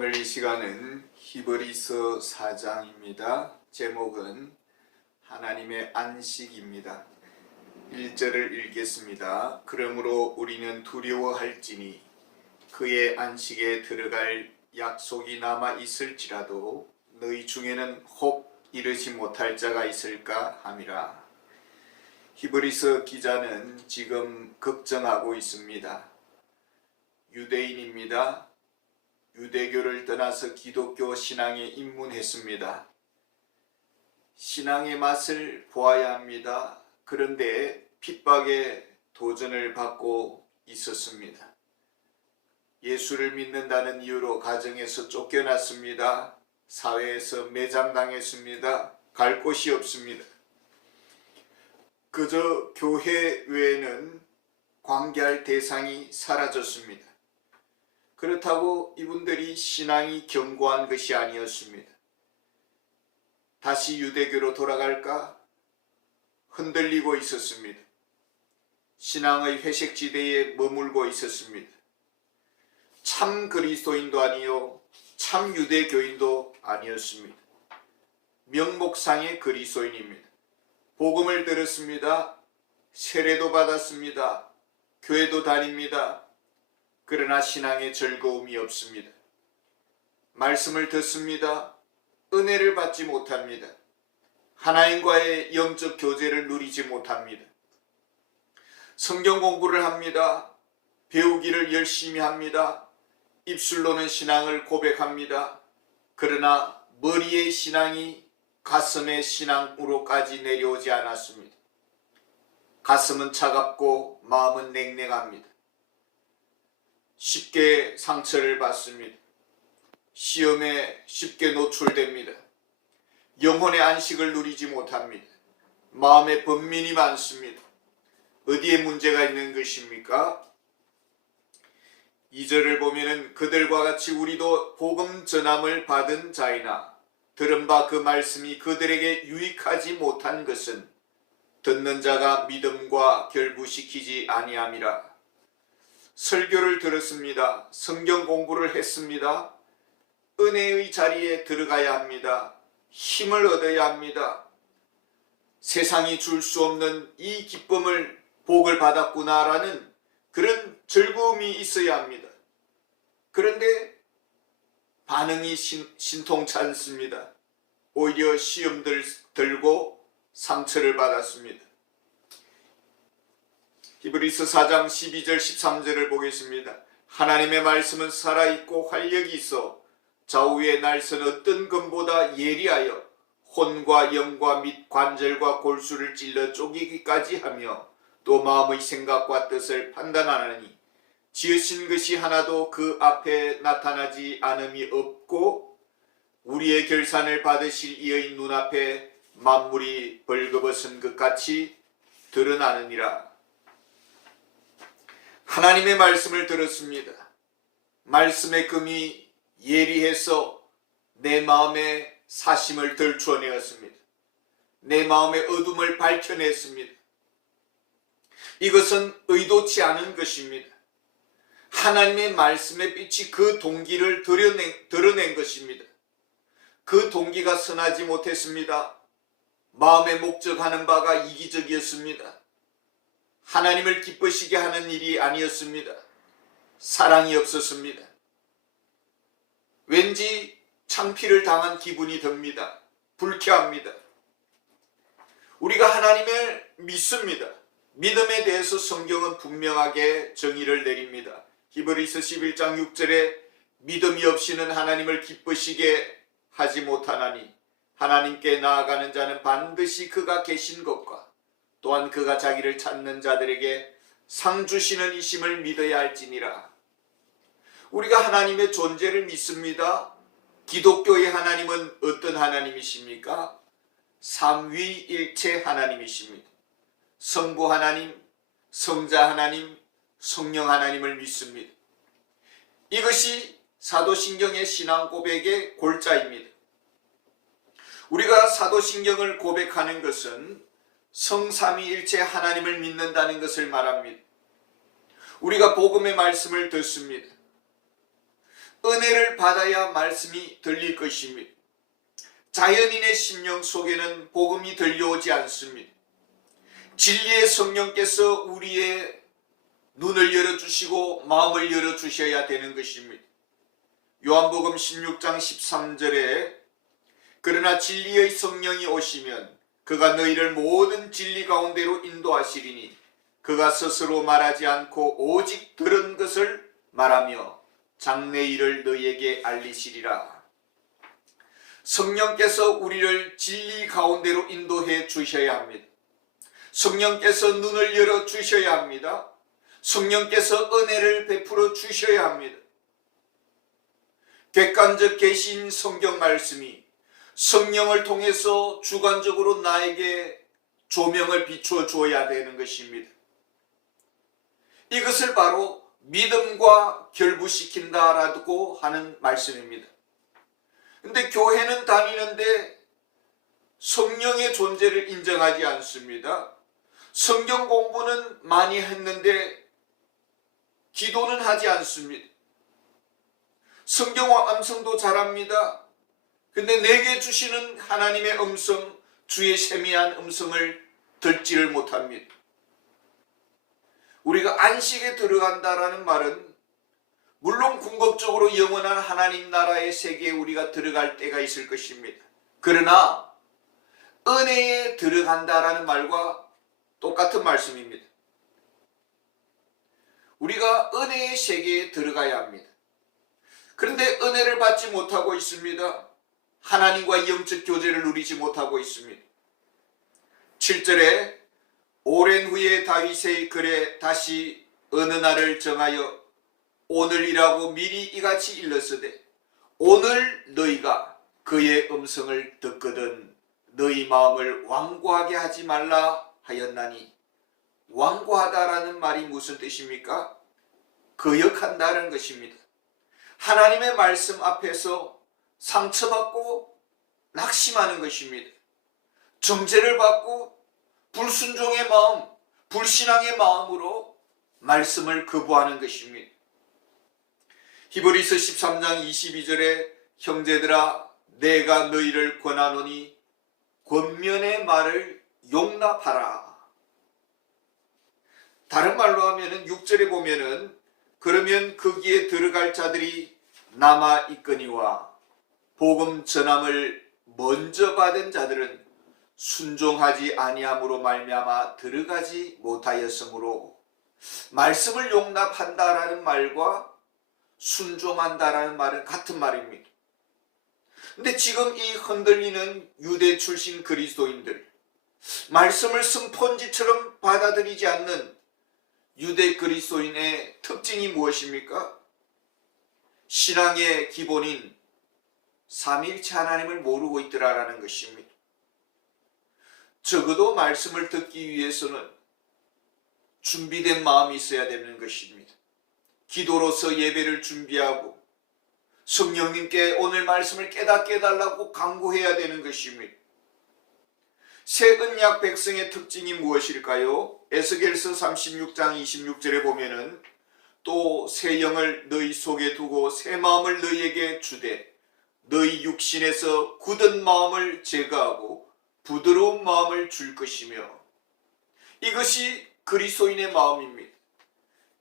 오늘 이 시간은 히브리서 4장입니다. 제목은 하나님의 안식입니다. 1절을 읽겠습니다. 그러므로 우리는 두려워할지니 그의 안식에 들어갈 약속이 남아 있을지라도 너희 중에는 혹 이르지 못할 자가 있을까 함이라. 히브리서 기자는 지금 걱정하고 있습니다. 유대인입니다. 유대교를 떠나서 기독교 신앙에 입문했습니다. 신앙의 맛을 보아야 합니다. 그런데 핍박에 도전을 받고 있었습니다. 예수를 믿는다는 이유로 가정에서 쫓겨났습니다. 사회에서 매장당했습니다. 갈 곳이 없습니다. 그저 교회 외에는 관계할 대상이 사라졌습니다. 그렇다고 이분들이 신앙이 견고한 것이 아니었습니다. 다시 유대교로 돌아갈까? 흔들리고 있었습니다. 신앙의 회색지대에 머물고 있었습니다. 참 그리스도인도 아니요 참 유대교인도 아니었습니다. 명목상의 그리스도인입니다. 복음을 들었습니다. 세례도 받았습니다. 교회도 다닙니다. 그러나 신앙에 즐거움이 없습니다. 말씀을 듣습니다. 은혜를 받지 못합니다. 하나님과의 영적 교제를 누리지 못합니다. 성경 공부를 합니다. 배우기를 열심히 합니다. 입술로는 신앙을 고백합니다. 그러나 머리의 신앙이 가슴의 신앙으로까지 내려오지 않았습니다. 가슴은 차갑고 마음은 냉랭합니다. 쉽게 상처를 받습니다. 시험에 쉽게 노출됩니다. 영혼의 안식을 누리지 못합니다. 마음에 번민이 많습니다. 어디에 문제가 있는 것입니까? 2절을 보면은 그들과 같이 우리도 복음 전함을 받은 자이나 들은 바 그 말씀이 그들에게 유익하지 못한 것은 듣는 자가 믿음과 결부시키지 아니함이라. 설교를 들었습니다. 성경 공부를 했습니다. 은혜의 자리에 들어가야 합니다. 힘을 얻어야 합니다. 세상이 줄 수 없는 이 기쁨을 복을 받았구나라는 그런 즐거움이 있어야 합니다. 그런데 반응이 신통치 않습니다. 오히려 시험들 들고 상처를 받았습니다. 히브리서 4장 12절 13절을 보겠습니다. 하나님의 말씀은 살아있고 활력이 있어 좌우의 날선 어떤 검보다 예리하여 혼과 영과 및 관절과 골수를 찔러 쪼개기까지 하며 또 마음의 생각과 뜻을 판단하느니 지으신 것이 하나도 그 앞에 나타나지 않음이 없고 우리의 결산을 받으실 이의 눈앞에 만물이 벌거벗은 것 같이 드러나느니라. 하나님의 말씀을 들었습니다. 말씀의 금이 예리해서 내 마음의 사심을 들추어내었습니다. 내 마음의 어둠을 밝혀냈습니다. 이것은 의도치 않은 것입니다. 하나님의 말씀의 빛이 그 동기를 드러낸 것입니다. 그 동기가 선하지 못했습니다. 마음의 목적하는 바가 이기적이었습니다. 하나님을 기쁘시게 하는 일이 아니었습니다. 사랑이 없었습니다. 왠지 창피를 당한 기분이 듭니다. 불쾌합니다. 우리가 하나님을 믿습니다. 믿음에 대해서 성경은 분명하게 정의를 내립니다. 히브리서 11장 6절에 믿음이 없이는 하나님을 기쁘시게 하지 못하나니 하나님께 나아가는 자는 반드시 그가 계신 것과 또한 그가 자기를 찾는 자들에게 상 주시는 이심을 믿어야 할지니라. 우리가 하나님의 존재를 믿습니다. 기독교의 하나님은 어떤 하나님이십니까? 삼위일체 하나님이십니다. 성부 하나님, 성자 하나님, 성령 하나님을 믿습니다. 이것이 사도신경의 신앙 고백의 골자입니다. 우리가 사도신경을 고백하는 것은 성삼위일체 하나님을 믿는다는 것을 말합니다. 우리가 복음의 말씀을 듣습니다. 은혜를 받아야 말씀이 들릴 것입니다. 자연인의 심령 속에는 복음이 들려오지 않습니다. 진리의 성령께서 우리의 눈을 열어주시고 마음을 열어주셔야 되는 것입니다. 요한복음 16장 13절에 그러나 진리의 성령이 오시면 그가 너희를 모든 진리 가운데로 인도하시리니 그가 스스로 말하지 않고 오직 들은 것을 말하며 장래 일을 너희에게 알리시리라. 성령께서 우리를 진리 가운데로 인도해 주셔야 합니다. 성령께서 눈을 열어 주셔야 합니다. 성령께서 은혜를 베풀어 주셔야 합니다. 객관적 계신 성경 말씀이 성령을 통해서 주관적으로 나에게 조명을 비추어 줘야 되는 것입니다. 이것을 바로 믿음과 결부시킨다라고 하는 말씀입니다. 근데 교회는 다니는데 성령의 존재를 인정하지 않습니다. 성경 공부는 많이 했는데 기도는 하지 않습니다. 성경 암송도 잘합니다. 근데 내게 주시는 하나님의 음성, 주의 세미한 음성을 듣지를 못합니다. 우리가 안식에 들어간다라는 말은 물론 궁극적으로 영원한 하나님 나라의 세계에 우리가 들어갈 때가 있을 것입니다. 그러나 은혜에 들어간다라는 말과 똑같은 말씀입니다. 우리가 은혜의 세계에 들어가야 합니다. 그런데 은혜를 받지 못하고 있습니다. 하나님과 영적 교제를 누리지 못하고 있습니다. 7절에 오랜 후에 다윗의 글에 다시 어느 날을 정하여 오늘이라고 미리 이같이 일렀으되 오늘 너희가 그의 음성을 듣거든 너희 마음을 완고하게 하지 말라 하였나니, 완고하다라는 말이 무슨 뜻입니까? 거역한다는 것입니다. 하나님의 말씀 앞에서 상처받고 낙심하는 것입니다. 정죄를 받고 불순종의 마음, 불신앙의 마음으로 말씀을 거부하는 것입니다. 히브리서 13장 22절에 형제들아 내가 너희를 권하노니 권면의 말을 용납하라. 다른 말로 하면은 6절에 보면은 그러면 거기에 들어갈 자들이 남아 있거니와 복음 전함을 먼저 받은 자들은 순종하지 아니함으로 말미암아 들어가지 못하였으므로, 말씀을 용납한다라는 말과 순종한다라는 말은 같은 말입니다. 근데 지금 이 흔들리는 유대 출신 그리스도인들, 말씀을 스펀지처럼 받아들이지 않는 유대 그리스도인의 특징이 무엇입니까? 신앙의 기본인 삼위일체 하나님을 모르고 있더라라는 것입니다. 적어도 말씀을 듣기 위해서는 준비된 마음이 있어야 되는 것입니다. 기도로서 예배를 준비하고 성령님께 오늘 말씀을 깨닫게 해달라고 간구해야 되는 것입니다. 새 언약 백성의 특징이 무엇일까요? 에스겔서 36장 26절에 보면은 또 새 영을 너희 속에 두고 새 마음을 너희에게 주되 너희 육신에서 굳은 마음을 제거하고 부드러운 마음을 줄 것이며, 이것이 그리스도인의 마음입니다.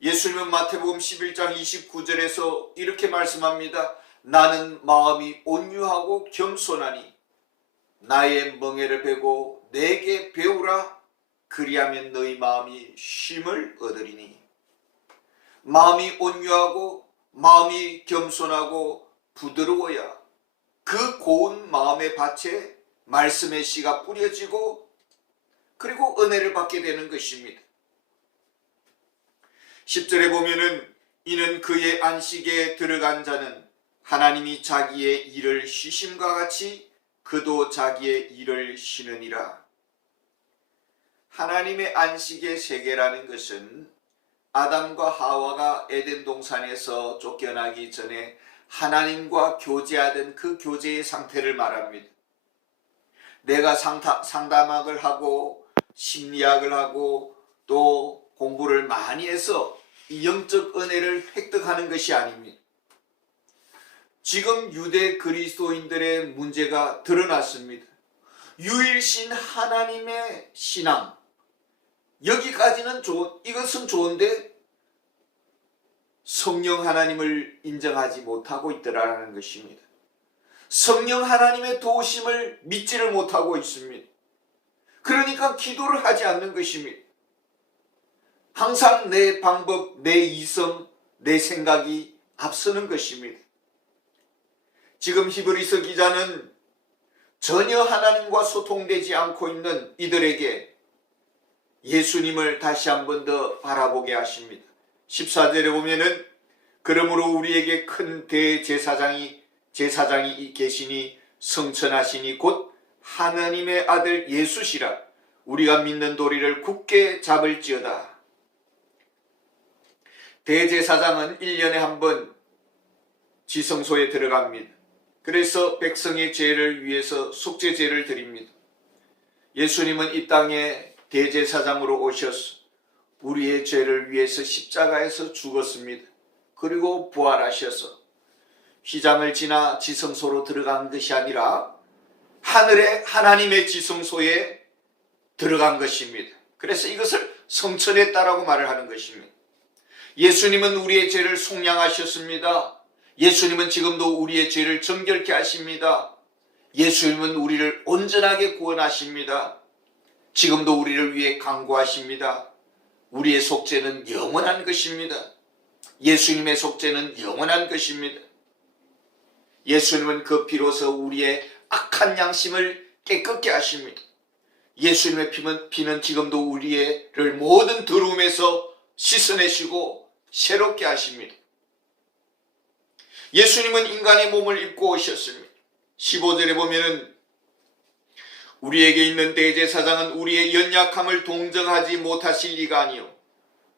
예수님은 마태복음 11장 29절에서 이렇게 말씀합니다. 나는 마음이 온유하고 겸손하니 나의 멍에를 베고 내게 배우라. 그리하면 너희 마음이 쉼을 얻으리니. 마음이 온유하고 마음이 겸손하고 부드러워야 그 고운 마음의 밭에 말씀의 씨가 뿌려지고 그리고 은혜를 받게 되는 것입니다. 10절에 보면은 이는 그의 안식에 들어간 자는 하나님이 자기의 일을 쉬심과 같이 그도 자기의 일을 쉬느니라. 하나님의 안식의 세계라는 것은 아담과 하와가 에덴 동산에서 쫓겨나기 전에 하나님과 교제하던 그 교제의 상태를 말합니다. 내가 상담학을 하고 심리학을 하고 또 공부를 많이 해서 이 영적 은혜를 획득하는 것이 아닙니다. 지금 유대 그리스도인들의 문제가 드러났습니다. 유일신 하나님의 신앙, 여기까지는 이것은 좋은데 성령 하나님을 인정하지 못하고 있더라는 것입니다. 성령 하나님의 도우심을 믿지를 못하고 있습니다. 그러니까 기도를 하지 않는 것입니다. 항상 내 방법, 내 이성, 내 생각이 앞서는 것입니다. 지금 히브리서 기자는 전혀 하나님과 소통되지 않고 있는 이들에게 예수님을 다시 한 번 더 바라보게 하십니다. 14절에 보면은 그러므로 우리에게 큰 대제사장이 계시니 성천하시니 곧 하나님의 아들 예수시라. 우리가 믿는 도리를 굳게 잡을지어다. 대제사장은 1년에 한 번 지성소에 들어갑니다. 그래서 백성의 죄를 위해서 속죄제를 드립니다. 예수님은 이 땅에 대제사장으로 오셔서 우리의 죄를 위해서 십자가에서 죽었습니다. 그리고 부활하셔서 휘장을 지나 지성소로 들어간 것이 아니라 하늘의 하나님의 지성소에 들어간 것입니다. 그래서 이것을 성천했다라고 말을 하는 것입니다. 예수님은 우리의 죄를 속량하셨습니다. 예수님은 지금도 우리의 죄를 정결케 하십니다. 예수님은 우리를 온전하게 구원하십니다. 지금도 우리를 위해 강구하십니다. 우리의 속죄는 영원한 것입니다. 예수님의 속죄는 영원한 것입니다. 예수님은 그 피로서 우리의 악한 양심을 깨끗게 하십니다. 예수님의 피는 지금도 우리를 모든 더러움에서 씻어내시고 새롭게 하십니다. 예수님은 인간의 몸을 입고 오셨습니다. 15절에 보면은 우리에게 있는 대제사장은 우리의 연약함을 동정하지 못하실 리가 아니요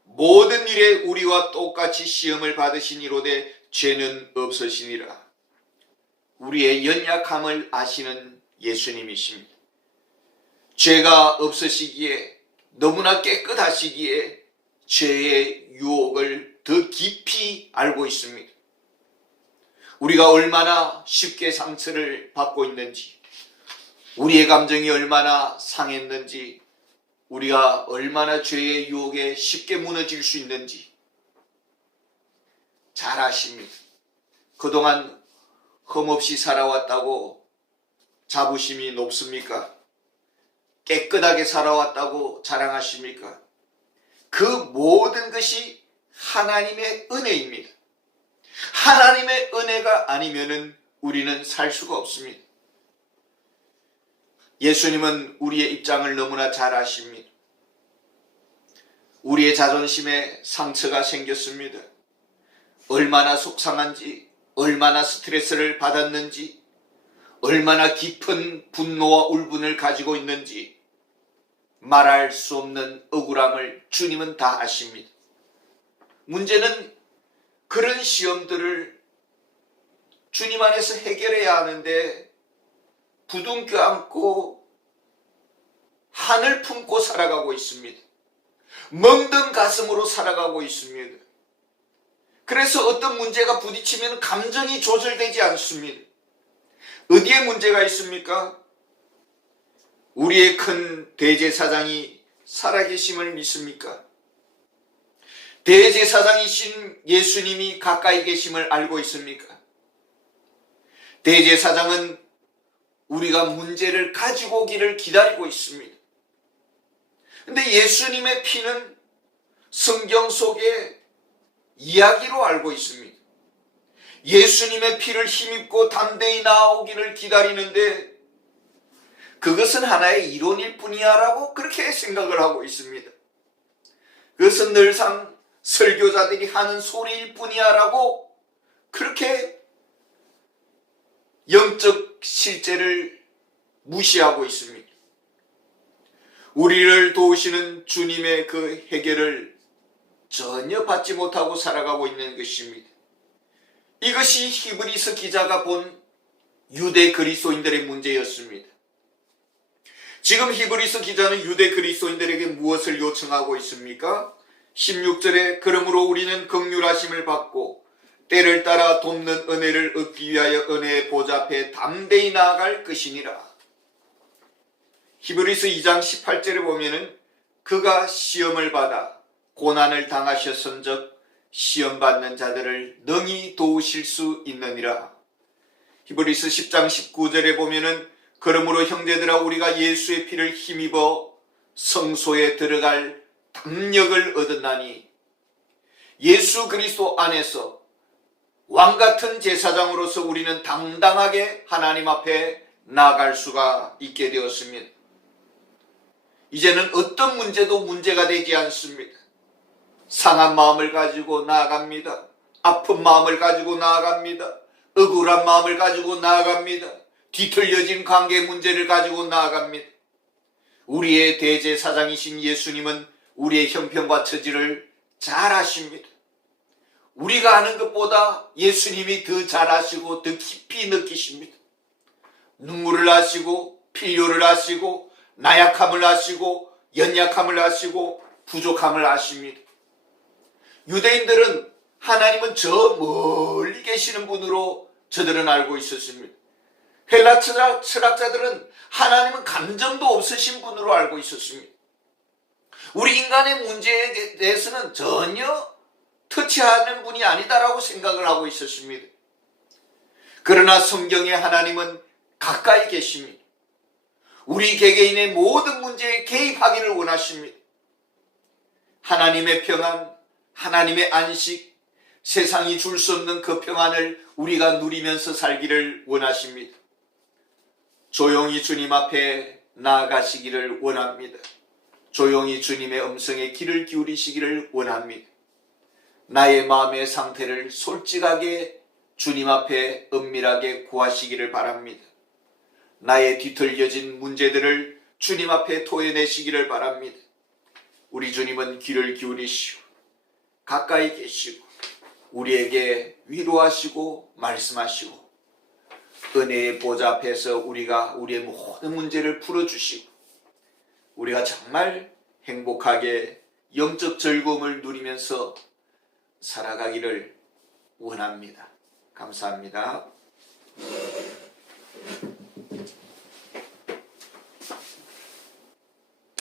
모든 일에 우리와 똑같이 시험을 받으시니로되 죄는 없으시니라. 우리의 연약함을 아시는 예수님이십니다. 죄가 없으시기에 너무나 깨끗하시기에 죄의 유혹을 더 깊이 알고 있습니다. 우리가 얼마나 쉽게 상처를 받고 있는지, 우리의 감정이 얼마나 상했는지, 우리가 얼마나 죄의 유혹에 쉽게 무너질 수 있는지 잘 아십니다. 그동안 흠없이 살아왔다고 자부심이 높습니까? 깨끗하게 살아왔다고 자랑하십니까? 그 모든 것이 하나님의 은혜입니다. 하나님의 은혜가 아니면은 우리는 살 수가 없습니다. 예수님은 우리의 입장을 너무나 잘 아십니다. 우리의 자존심에 상처가 생겼습니다. 얼마나 속상한지, 얼마나 스트레스를 받았는지, 얼마나 깊은 분노와 울분을 가지고 있는지 말할 수 없는 억울함을 주님은 다 아십니다. 문제는 그런 시험들을 주님 안에서 해결해야 하는데 부둥켜 안고 한을 품고 살아가고 있습니다. 멍든 가슴으로 살아가고 있습니다. 그래서 어떤 문제가 부딪히면 감정이 조절되지 않습니다. 어디에 문제가 있습니까? 우리의 큰 대제사장이 살아계심을 믿습니까? 대제사장이신 예수님이 가까이 계심을 알고 있습니까? 대제사장은 우리가 문제를 가지고 오기를 기다리고 있습니다. 근데 예수님의 피는 성경 속에 이야기로 알고 있습니다. 예수님의 피를 힘입고 담대히 나아오기를 기다리는데 그것은 하나의 이론일 뿐이야 라고 그렇게 생각을 하고 있습니다. 그것은 늘상 설교자들이 하는 소리일 뿐이야 라고 그렇게 영적 실제를 무시하고 있습니다. 우리를 도우시는 주님의 그 해결을 전혀 받지 못하고 살아가고 있는 것입니다. 이것이 히브리서 기자가 본 유대 그리스도인들의 문제였습니다. 지금 히브리서 기자는 유대 그리스도인들에게 무엇을 요청하고 있습니까? 16절에 그러므로 우리는 긍휼하심을 받고 때를 따라 돕는 은혜를 얻기 위하여 은혜의 보좌 앞에 담대히 나아갈 것이니라. 히브리서 2장 18절에 보면은 그가 시험을 받아 고난을 당하셨은즉 시험받는 자들을 능히 도우실 수 있느니라. 히브리서 10장 19절에 보면은 그러므로 형제들아 우리가 예수의 피를 힘입어 성소에 들어갈 담력을 얻었나니 예수 그리스도 안에서 왕같은 제사장으로서 우리는 당당하게 하나님 앞에 나아갈 수가 있게 되었습니다. 이제는 어떤 문제도 문제가 되지 않습니다. 상한 마음을 가지고 나아갑니다. 아픈 마음을 가지고 나아갑니다. 억울한 마음을 가지고 나아갑니다. 뒤틀려진 관계 문제를 가지고 나아갑니다. 우리의 대제사장이신 예수님은 우리의 형편과 처지를 잘 아십니다. 우리가 아는 것보다 예수님이 더 잘 아시고 더 깊이 느끼십니다. 눈물을 아시고 필요를 아시고 나약함을 아시고 연약함을 아시고 부족함을 아십니다. 유대인들은 하나님은 저 멀리 계시는 분으로 저들은 알고 있었습니다. 헬라 철학자들은 하나님은 감정도 없으신 분으로 알고 있었습니다. 우리 인간의 문제에 대해서는 전혀 터치하는 분이 아니다라고 생각을 하고 있었습니다. 그러나 성경의 하나님은 가까이 계십니다. 우리 개개인의 모든 문제에 개입하기를 원하십니다. 하나님의 평안, 하나님의 안식, 세상이 줄 수 없는 그 평안을 우리가 누리면서 살기를 원하십니다. 조용히 주님 앞에 나아가시기를 원합니다. 조용히 주님의 음성에 귀를 기울이시기를 원합니다. 나의 마음의 상태를 솔직하게 주님 앞에 은밀하게 구하시기를 바랍니다. 나의 뒤틀려진 문제들을 주님 앞에 토해내시기를 바랍니다. 우리 주님은 귀를 기울이시고 가까이 계시고 우리에게 위로하시고 말씀하시고 은혜의 보좌 앞에서 우리가 우리의 모든 문제를 풀어주시고 우리가 정말 행복하게 영적 즐거움을 누리면서 살아가기를 원합니다. 감사합니다.